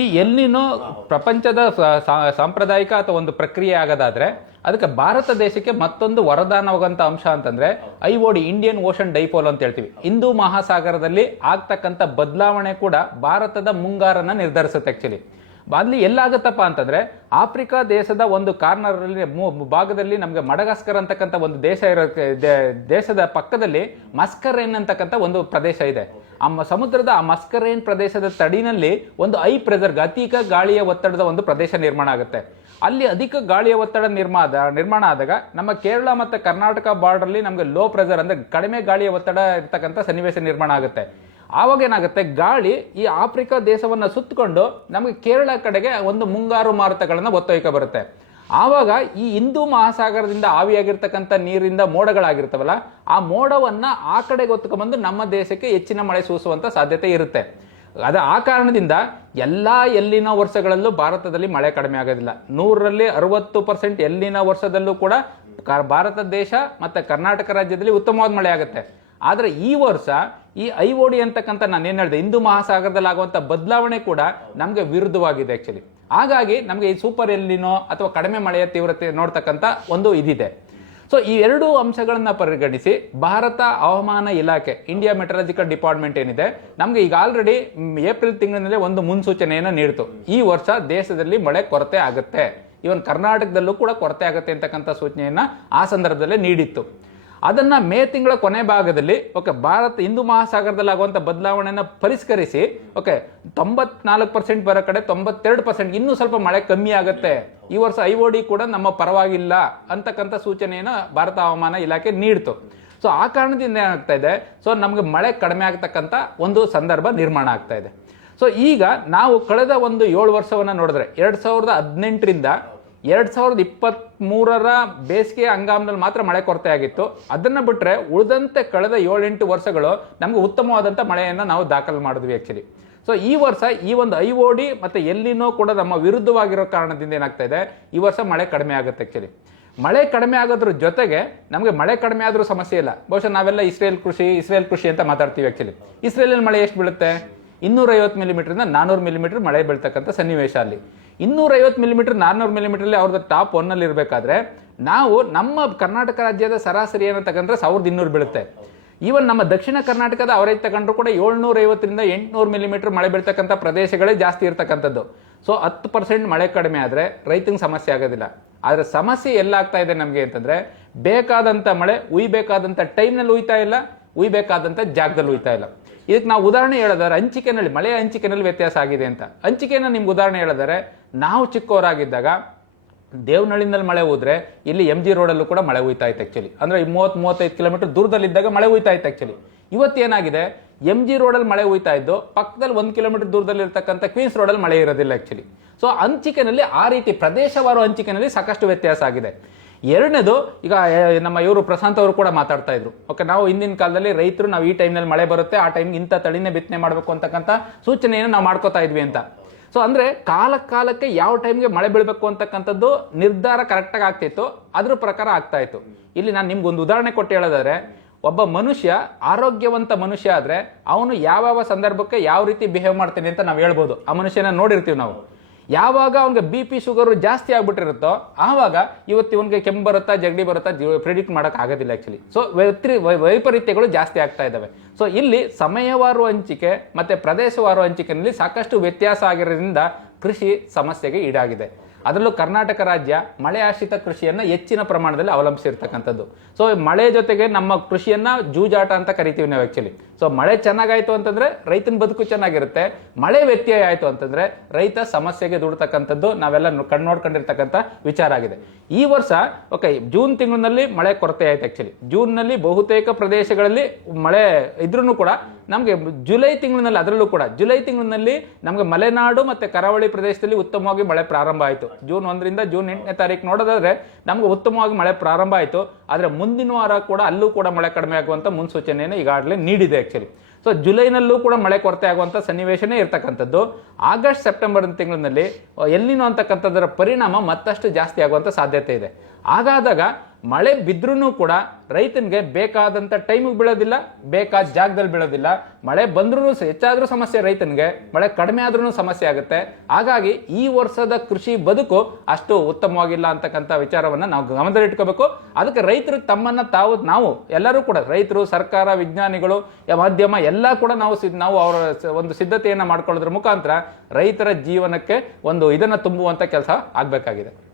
ಈ ಎಲ್ಲಿನೋ ಪ್ರಪಂಚದ ಸಾಂಪ್ರದಾಯಿಕ ಅಥವಾ ಒಂದು ಪ್ರಕ್ರಿಯೆ ಆಗೋದಾದ್ರೆ ಅದಕ್ಕೆ ಭಾರತ ದೇಶಕ್ಕೆ ಮತ್ತೊಂದು ವರದಾನವಾಗಂತ ಅಂಶ ಅಂತಂದ್ರೆ IOD, ಇಂಡಿಯನ್ ಓಷನ್ ಡೈಪೋಲ್ ಅಂತ ಹೇಳ್ತೀವಿ. ಹಿಂದೂ ಮಹಾಸಾಗರದಲ್ಲಿ ಆಗ್ತಕ್ಕಂಥ ಬದಲಾವಣೆ ಕೂಡ ಭಾರತದ ಮುಂಗಾರನ್ನ ನಿರ್ಧರಿಸುತ್ತೆ. ಆಕ್ಚುಲಿ ಅಲ್ಲಿ ಎಲ್ಲಾಗತ್ತಪ್ಪ ಅಂತಂದ್ರೆ ಆಫ್ರಿಕಾ ದೇಶದ ಒಂದು ಕಾರ್ನರ್ ಅಲ್ಲಿ ಭಾಗದಲ್ಲಿ ನಮ್ಗೆ ಮಡಗಾಸ್ಕರ್ ಅಂತಕ್ಕಂಥ ಒಂದು ದೇಶ ಇರೋ ದೇಶದ ಪಕ್ಕದಲ್ಲಿ ಮಸ್ಕರೇನ್ ಅಂತಕ್ಕಂಥ ಒಂದು ಪ್ರದೇಶ ಇದೆ. ಆ ಸಮುದ್ರದ ಆ ಮಸ್ಕರೇನ್ ಪ್ರದೇಶದ ತಡಿನಲ್ಲಿ ಒಂದು ಪ್ರೆಷರ್, ಅಧಿಕ ಗಾಳಿಯ ಒತ್ತಡದ ಒಂದು ಪ್ರದೇಶ ನಿರ್ಮಾಣ ಆಗುತ್ತೆ. ಅಲ್ಲಿ ಅಧಿಕ ಗಾಳಿಯ ಒತ್ತಡ ನಿರ್ಮಾಣ ಆದಾಗ ನಮ್ಮ ಕೇರಳ ಮತ್ತು ಕರ್ನಾಟಕ ಬಾರ್ಡರ್ ಅಲ್ಲಿ ನಮ್ಗೆ ಲೋ ಪ್ರೆಷರ್ ಅಂದ್ರೆ ಕಡಿಮೆ ಗಾಳಿಯ ಒತ್ತಡ ಇರ್ತಕ್ಕಂಥ ಸನ್ನಿವೇಶ ನಿರ್ಮಾಣ ಆಗುತ್ತೆ. ಆವಾಗ ಏನಾಗುತ್ತೆ, ಗಾಳಿ ಈ ಆಫ್ರಿಕಾ ದೇಶವನ್ನ ಸುತ್ತಕೊಂಡು ನಮಗೆ ಕೇರಳ ಕಡೆಗೆ ಒಂದು ಮುಂಗಾರು ಮಾರುತಗಳನ್ನ ಒತ್ತೊಯ್ಕ ಬರುತ್ತೆ. ಆವಾಗ ಈ ಹಿಂದೂ ಮಹಾಸಾಗರದಿಂದ ಆವಿಯಾಗಿರ್ತಕ್ಕಂಥ ನೀರಿಂದ ಮೋಡಗಳಾಗಿರ್ತವಲ್ಲ, ಆ ಮೋಡವನ್ನ ಆ ಕಡೆಗೆ ಹೊತ್ಕೊಂಡ್ಬಂದು ನಮ್ಮ ದೇಶಕ್ಕೆ ಹೆಚ್ಚಿನ ಮಳೆ ಸೂಸುವಂತ ಸಾಧ್ಯತೆ ಇರುತ್ತೆ. ಆ ಕಾರಣದಿಂದ ಎಲ್ಲಾ ಎಲ್ಲಿನ ವರ್ಷಗಳಲ್ಲೂ ಭಾರತದಲ್ಲಿ ಮಳೆ ಕಡಿಮೆ ಆಗೋದಿಲ್ಲ. 100ರಲ್ಲಿ 60% ಎಲ್ಲಿನ ವರ್ಷದಲ್ಲೂ ಕೂಡ ಭಾರತ ದೇಶ ಮತ್ತೆ ಕರ್ನಾಟಕ ರಾಜ್ಯದಲ್ಲಿ ಉತ್ತಮವಾದ ಮಳೆ ಆಗುತ್ತೆ. ಆದ್ರೆ ಈ ವರ್ಷ ಈ IOD ಅಂತಕ್ಕಂಥ ನಾನು ಏನ್ ಹೇಳಿದೆ, ಹಿಂದೂ ಮಹಾಸಾಗರದಲ್ಲಿ ಆಗುವಂತ ಬದಲಾವಣೆ ಕೂಡ ನಮ್ಗೆ ವಿರುದ್ಧವಾಗಿದೆ ಆಕ್ಚುಲಿ. ಹಾಗಾಗಿ ನಮ್ಗೆ ಈ ಸೂಪರ್ ಎಲ್ಲಿನೋ ಅಥವಾ ಕಡಿಮೆ ಮಳೆಯ ತೀವ್ರತೆ ನೋಡ್ತಕ್ಕಂಥ ಒಂದು ಇದಿದೆ. ಸೊ ಈ ಎರಡು ಅಂಶಗಳನ್ನ ಪರಿಗಣಿಸಿ ಭಾರತ ಹವಾಮಾನ ಇಲಾಖೆ, ಇಂಡಿಯಾ ಮೆಟರಾಲಜಿಕಲ್ ಡಿಪಾರ್ಟ್ಮೆಂಟ್ ಏನಿದೆ, ನಮ್ಗೆ ಈಗ ಆಲ್ರೆಡಿ ಏಪ್ರಿಲ್ ತಿಂಗಳಿನಲ್ಲಿ ಒಂದು ಮುನ್ಸೂಚನೆಯನ್ನು ನೀಡಿತು. ಈ ವರ್ಷ ದೇಶದಲ್ಲಿ ಮಳೆ ಕೊರತೆ ಆಗುತ್ತೆ, ಇವನ್ ಕರ್ನಾಟಕದಲ್ಲೂ ಕೂಡ ಕೊರತೆ ಆಗುತ್ತೆ ಅಂತಕ್ಕಂಥ ಸೂಚನೆಯನ್ನ ಆ ಸಂದರ್ಭದಲ್ಲೇ ನೀಡಿತ್ತು. ಅದನ್ನ ಮೇ ತಿಂಗಳ ಕೊನೆ ಭಾಗದಲ್ಲಿ ಭಾರತ ಹಿಂದೂ ಮಹಾಸಾಗರದಲ್ಲಿ ಆಗುವಂತ ಬದಲಾವಣೆಯನ್ನ ಪರಿಷ್ಕರಿಸಿ 94% ಬರೋ ಕಡೆ 92%, ಇನ್ನೂ ಸ್ವಲ್ಪ ಮಳೆ ಕಮ್ಮಿ ಆಗುತ್ತೆ, ಈ ವರ್ಷ IOD ಕೂಡ ನಮ್ಮ ಪರವಾಗಿಲ್ಲ ಅಂತಕ್ಕಂಥ ಸೂಚನೆಯನ್ನ ಭಾರತ ಹವಾಮಾನ ಇಲಾಖೆ ನೀಡಿತು. ಸೊ ಆ ಕಾರಣದಿಂದ ಏನಾಗ್ತಾ ಇದೆ, ಸೊ ನಮ್ಗೆ ಮಳೆ ಕಡಿಮೆ ಆಗ್ತಕ್ಕಂಥ ಒಂದು ಸಂದರ್ಭ ನಿರ್ಮಾಣ ಆಗ್ತಾ ಇದೆ. ಸೊ ಈಗ ನಾವು ಕಳೆದ ಒಂದು 7 ವರ್ಷವನ್ನ ನೋಡಿದ್ರೆ 2018ರಿಂದ 2023 ಬೇಸಿಗೆ ಹಂಗಾಮಿನಲ್ಲಿ ಮಾತ್ರ ಮಳೆ ಕೊರತೆ ಆಗಿತ್ತು. ಅದನ್ನ ಬಿಟ್ರೆ ಉಳಿದಂತೆ ಕಳೆದ 7-8 ವರ್ಷಗಳು ನಮ್ಗೆ ಉತ್ತಮವಾದಂಥ ಮಳೆಯನ್ನು ನಾವು ದಾಖಲು ಮಾಡಿದ್ವಿ ಆಕ್ಚುಲಿ. ಸೊ ಈ ವರ್ಷ ಈ ಒಂದು IOD ಮತ್ತೆ ಎಲ್ಲಿನೋ ಕೂಡ ನಮ್ಮ ವಿರುದ್ಧವಾಗಿರೋ ಕಾರಣದಿಂದ ಏನಾಗ್ತಾ ಇದೆ, ಈ ವರ್ಷ ಮಳೆ ಕಡಿಮೆ ಆಗುತ್ತೆ ಆಕ್ಚುಲಿ. ಮಳೆ ಕಡಿಮೆ ಆಗೋದ್ರ ಜೊತೆಗೆ ನಮಗೆ ಮಳೆ ಕಡಿಮೆ ಆದ್ರೂ ಸಮಸ್ಯೆ ಇಲ್ಲ. ಬಹುಶಃ ನಾವೆಲ್ಲ ಇಸ್ರೇಲ್ ಕೃಷಿ ಅಂತ ಮಾತಾಡ್ತೀವಿ ಆಕ್ಚುಲಿ. ಇಸ್ರೇಲಲ್ಲಿ ಮಳೆ ಎಷ್ಟು ಬೀಳುತ್ತೆ, 250 ಮಿಲಿಮೀಟರ್ನ 400 ಮಿಲಿಮೀಟರ್ ಮಳೆ ಬೀಳ್ತಕ್ಕಂಥ ಸನ್ನಿವೇಶ. ಅಲ್ಲಿ 250 ಮಿಲಿಮೀಟರ್ 400 ಮಿಲಿಮೀಟರ್ ಅವ್ರದ್ದು ಟಾಪ್ 1 ಅಲ್ಲಿ ಇರಬೇಕಾದ್ರೆ ನಾವು ನಮ್ಮ ಕರ್ನಾಟಕ ರಾಜ್ಯದ ಸರಾಸರಿ ಏನು ತಗೊಂಡ್ರೆ 1200 ಬೀಳುತ್ತೆ. ಈವನ್ ನಮ್ಮ ದಕ್ಷಿಣ ಕರ್ನಾಟಕದ ಅವರೇಜ್ ತಗೊಂಡ್ರು ಕೂಡ 750ರಿಂದ 800 ಮಿಲಿಮೀಟರ್ ಮಳೆ ಬೀಳ್ತಕ್ಕಂಥ ಪ್ರದೇಶಗಳೇ ಜಾಸ್ತಿ ಇರ್ತಕ್ಕಂಥದ್ದು. ಸೊ 10% ಮಳೆ ಕಡಿಮೆ ಆದ್ರೆ ರೈತಂಗೆ ಸಮಸ್ಯೆ ಆಗೋದಿಲ್ಲ. ಆದ್ರೆ ಸಮಸ್ಯೆ ಎಲ್ಲಾಗ್ತಾ ಇದೆ ನಮಗೆ ಅಂತಂದ್ರೆ, ಬೇಕಾದಂತ ಮಳೆ ಉಯ್ಬೇಕಾದಂತ ಟೈಮ್ನಲ್ಲಿ ಉಯ್ತಾ ಇಲ್ಲ, ಉಯ್ಬೇಕಾದಂತ ಜಾಗದಲ್ಲಿ ಉಯ್ತಾ ಇಲ್ಲ. ಇದಕ್ಕೆ ನಾವು ಉದಾಹರಣೆ ಹೇಳೋದಾದ್ರೆ ಹಂಚಿಕೆನಲ್ಲಿ, ಮಳೆಯ ಹಂಚಿಕೆನಲ್ಲಿ ವ್ಯತ್ಯಾಸ ಆಗಿದೆ ಅಂತ. ಹಂಚಿಕೆನ ನಿಮ್ಗೆ ಉದಾಹರಣೆ ಹೇಳೋದಾದ್ರೆ, ನಾವು ಚಿಕ್ಕವರಾಗಿದ್ದಾಗ ದೇವನಹಳ್ಳಿನಲ್ಲಿ ಮಳೆ ಹೋದ್ರೆ ಇಲ್ಲಿ MG ರೋಡಲ್ಲೂ ಕೂಡ ಮಳೆ ಹುಯ್ತಾ ಇತ್ತು ಆಕ್ಚುಲಿ. ಅಂದ್ರೆ 30-35 ಕಿಲೋಮೀಟರ್ ದೂರದಲ್ಲಿದ್ದಾಗ ಮಳೆ ಹುಯ್ತಾ ಇತ್ತು ಆಕ್ಚುಲಿ. ಇವತ್ತೇನಾಗಿದೆ, MG ರೋಡಲ್ಲಿ ಮಳೆ ಹುಯ್ತಾ ಇದ್ದು ಪಕ್ಕದಲ್ಲಿ 1 ಕಿಲೋಮೀಟರ್ ದೂರದಲ್ಲಿ ಇರ್ತಕ್ಕಂಥ ಕ್ವೀನ್ಸ್ ರೋಡಲ್ಲಿ ಮಳೆ ಇರೋದಿಲ್ಲ ಆಕ್ಚುಲಿ. ಸೊ ಹಂಚಿಕೆನಲ್ಲಿ ಆ ರೀತಿ ಪ್ರದೇಶವಾರು ಹಂಚಿಕೆನಲ್ಲಿ ಸಾಕಷ್ಟು ವ್ಯತ್ಯಾಸ ಆಗಿದೆ. ಎರಡನೇದು, ಈಗ ನಮ್ಮ ಇವರು ಪ್ರಶಾಂತ್ ಅವರು ಕೂಡ ಮಾತಾಡ್ತಾ ಇದ್ರು, ನಾವು ಹಿಂದಿನ ಕಾಲದಲ್ಲಿ ರೈತರು ನಾವು ಈ ಟೈಮ್ನಲ್ಲಿ ಮಳೆ ಬರುತ್ತೆ, ಆ ಟೈಮ್ ಇಂಥ ತಳಿನೇ ಬಿತ್ತನೆ ಮಾಡಬೇಕು ಅಂತಕ್ಕಂಥ ಸೂಚನೆಯನ್ನು ನಾವು ಮಾಡ್ಕೋತಾ ಇದ್ವಿ ಅಂತ. ಸೊ ಅಂದ್ರೆ ಕಾಲಕ್ಕೆ ಯಾವ ಟೈಮ್ಗೆ ಮಳೆ ಬೀಳಬೇಕು ಅಂತಕ್ಕಂಥದ್ದು ನಿರ್ಧಾರ ಕರೆಕ್ಟಾಗಿ ಆಗ್ತಿತ್ತು, ಅದ್ರ ಪ್ರಕಾರ ಆಗ್ತಾ ಇತ್ತು. ಇಲ್ಲಿ ನಾನು ನಿಮ್ಗೊಂದು ಉದಾಹರಣೆ ಕೊಟ್ಟು ಹೇಳೋದಾದ್ರೆ, ಒಬ್ಬ ಮನುಷ್ಯ ಆರೋಗ್ಯವಂತ ಮನುಷ್ಯ ಆದ್ರೆ ಅವನು ಯಾವ ಸಂದರ್ಭಕ್ಕೆ ಯಾವ ರೀತಿ ಬಿಹೇವ್ ಮಾಡ್ತಾನೆ ಅಂತ ನಾವು ಹೇಳ್ಬೋದು. ಆ ಮನುಷ್ಯನ ನೋಡಿರ್ತೀವಿ ನಾವು. ಯಾವಾಗ ಅವ್ನಿಗೆ BP ಶುಗರು ಜಾಸ್ತಿ ಆಗ್ಬಿಟ್ಟಿರುತ್ತೋ ಆವಾಗ ಇವನಿಗೆ ಕೆಮ್ಮು ಬರುತ್ತಾ ಜಗಡಿ ಬರುತ್ತಾ ಪ್ರಿಡಿಕ್ಟ್ ಮಾಡಕ್ ಆಗೋದಿಲ್ಲ ಆಕ್ಚುಲಿ. ಸೊ ವೈಪರೀತ್ಯಗಳು ಜಾಸ್ತಿ ಆಗ್ತಾ ಇದಾವೆ. ಸೊ ಇಲ್ಲಿ ಸಮಯವಾರು ಹಂಚಿಕೆ ಮತ್ತೆ ಪ್ರದೇಶವಾರು ಹಂಚಿಕೆಯಲ್ಲಿ ಸಾಕಷ್ಟು ವ್ಯತ್ಯಾಸ ಆಗಿರೋದ್ರಿಂದ ಕೃಷಿ ಸಮಸ್ಯೆಗೆ ಈಡಾಗಿದೆ. ಅದರಲ್ಲೂ ಕರ್ನಾಟಕ ರಾಜ್ಯ ಮಳೆ ಆಶ್ರಿತ ಕೃಷಿಯನ್ನ ಹೆಚ್ಚಿನ ಪ್ರಮಾಣದಲ್ಲಿ ಅವಲಂಬಿಸಿರ್ತಕ್ಕಂಥದ್ದು. ಸೊ ಮಳೆ ಜೊತೆಗೆ ನಮ್ಮ ಕೃಷಿಯನ್ನ ಜೂಜಾಟ ಅಂತ ಕರಿತೀವಿ ನಾವು ಆಕ್ಚುಲಿ. ಸೊ ಮಳೆ ಚೆನ್ನಾಗಾಯ್ತು ಅಂತಂದ್ರೆ ರೈತನ ಬದುಕು ಚೆನ್ನಾಗಿರುತ್ತೆ, ಮಳೆ ವ್ಯತ್ಯಯ ಆಯ್ತು ಅಂತಂದ್ರೆ ರೈತ ಸಮಸ್ಯೆಗೆ ದುಡ್ತಕ್ಕಂಥದ್ದು ನಾವೆಲ್ಲ ನೋಡ್ಕೊಂಡಿರ್ತಕ್ಕಂಥ ವಿಚಾರ ಆಗಿದೆ. ಈ ವರ್ಷ ಜೂನ್ ತಿಂಗಳಿನಲ್ಲಿ ಮಳೆ ಕೊರತೆ ಆಯ್ತು ಆಕ್ಚುಲಿ. ಜೂನ್ ನಲ್ಲಿ ಬಹುತೇಕ ಪ್ರದೇಶಗಳಲ್ಲಿ ಮಳೆ ಇದ್ರೂ ಕೂಡ ನಮಗೆ ಜುಲೈ ತಿಂಗಳಿನಲ್ಲಿ, ಅದರಲ್ಲೂ ಕೂಡ ಜುಲೈ ತಿಂಗಳಿನಲ್ಲಿ ನಮಗೆ ಮಲೆನಾಡು ಮತ್ತೆ ಕರಾವಳಿ ಪ್ರದೇಶದಲ್ಲಿ ಉತ್ತಮವಾಗಿ ಮಳೆ ಪ್ರಾರಂಭ ಆಯಿತು. ಜೂನ್ 1ರಿಂದ ಜೂನ್ 8ನೇ ತಾರೀಕು ನೋಡೋದಾದ್ರೆ ನಮ್ಗೆ ಉತ್ತಮವಾಗಿ ಮಳೆ ಪ್ರಾರಂಭ ಆಯಿತು. ಆದ್ರೆ ಮುಂದಿನ ವಾರ ಕೂಡ ಅಲ್ಲೂ ಕೂಡ ಮಳೆ ಕಡಿಮೆ ಆಗುವಂತ ಮುನ್ಸೂಚನೆಯನ್ನು ಈಗಾಗಲೇ ನೀಡಿದೆ ಆಕ್ಚುಲಿ. ಸೊ ಜುಲೈನಲ್ಲೂ ಕೂಡ ಮಳೆ ಕೊರತೆ ಆಗುವಂತ ಸನ್ನಿವೇಶನೇ ಇರ್ತಕ್ಕಂಥದ್ದು. ಆಗಸ್ಟ್ ಸೆಪ್ಟೆಂಬರ್ ತಿಂಗಳಿನಲ್ಲಿ ಎಲ್ಲಿನೋ ಅಂತಕ್ಕಂಥದ್ರ ಪರಿಣಾಮ ಮತ್ತಷ್ಟು ಜಾಸ್ತಿ ಆಗುವಂತ ಸಾಧ್ಯತೆ ಇದೆ. ಹಾಗಾದಾಗ ಮಳೆ ಬಿದ್ರೂ ಕೂಡ ರೈತನಿಗೆ ಬೇಕಾದಂತ ಟೈಮಿಗೆ ಬೀಳೋದಿಲ್ಲ, ಬೇಕಾದ ಜಾಗದಲ್ಲಿ ಬೀಳೋದಿಲ್ಲ. ಮಳೆ ಬಂದ್ರೂ ಹೆಚ್ಚಾದ್ರೂ ಸಮಸ್ಯೆ ರೈತನಿಗೆ, ಮಳೆ ಕಡಿಮೆ ಆದ್ರೂ ಸಮಸ್ಯೆ ಆಗುತ್ತೆ. ಹಾಗಾಗಿ ಈ ವರ್ಷದ ಕೃಷಿ ಬದುಕು ಅಷ್ಟು ಉತ್ತಮವಾಗಿಲ್ಲ ಅಂತಕ್ಕಂಥ ವಿಚಾರವನ್ನ ನಾವು ಗಮನದಲ್ಲಿಟ್ಕೋಬೇಕು. ಅದಕ್ಕೆ ರೈತರು ತಮ್ಮನ್ನ ನಾವು ಎಲ್ಲರೂ ಕೂಡ ರೈತರು, ಸರ್ಕಾರ, ವಿಜ್ಞಾನಿಗಳು, ಮಾಧ್ಯಮ ಎಲ್ಲ ಕೂಡ ನಾವು ಅವರ ಒಂದು ಸಿದ್ಧತೆಯನ್ನ ಮಾಡ್ಕೊಳ್ಳೋದ್ರ ಮುಖಾಂತರ ರೈತರ ಜೀವನಕ್ಕೆ ಒಂದು ಇದನ್ನ ತುಂಬುವಂತ ಕೆಲಸ ಆಗ್ಬೇಕಾಗಿದೆ.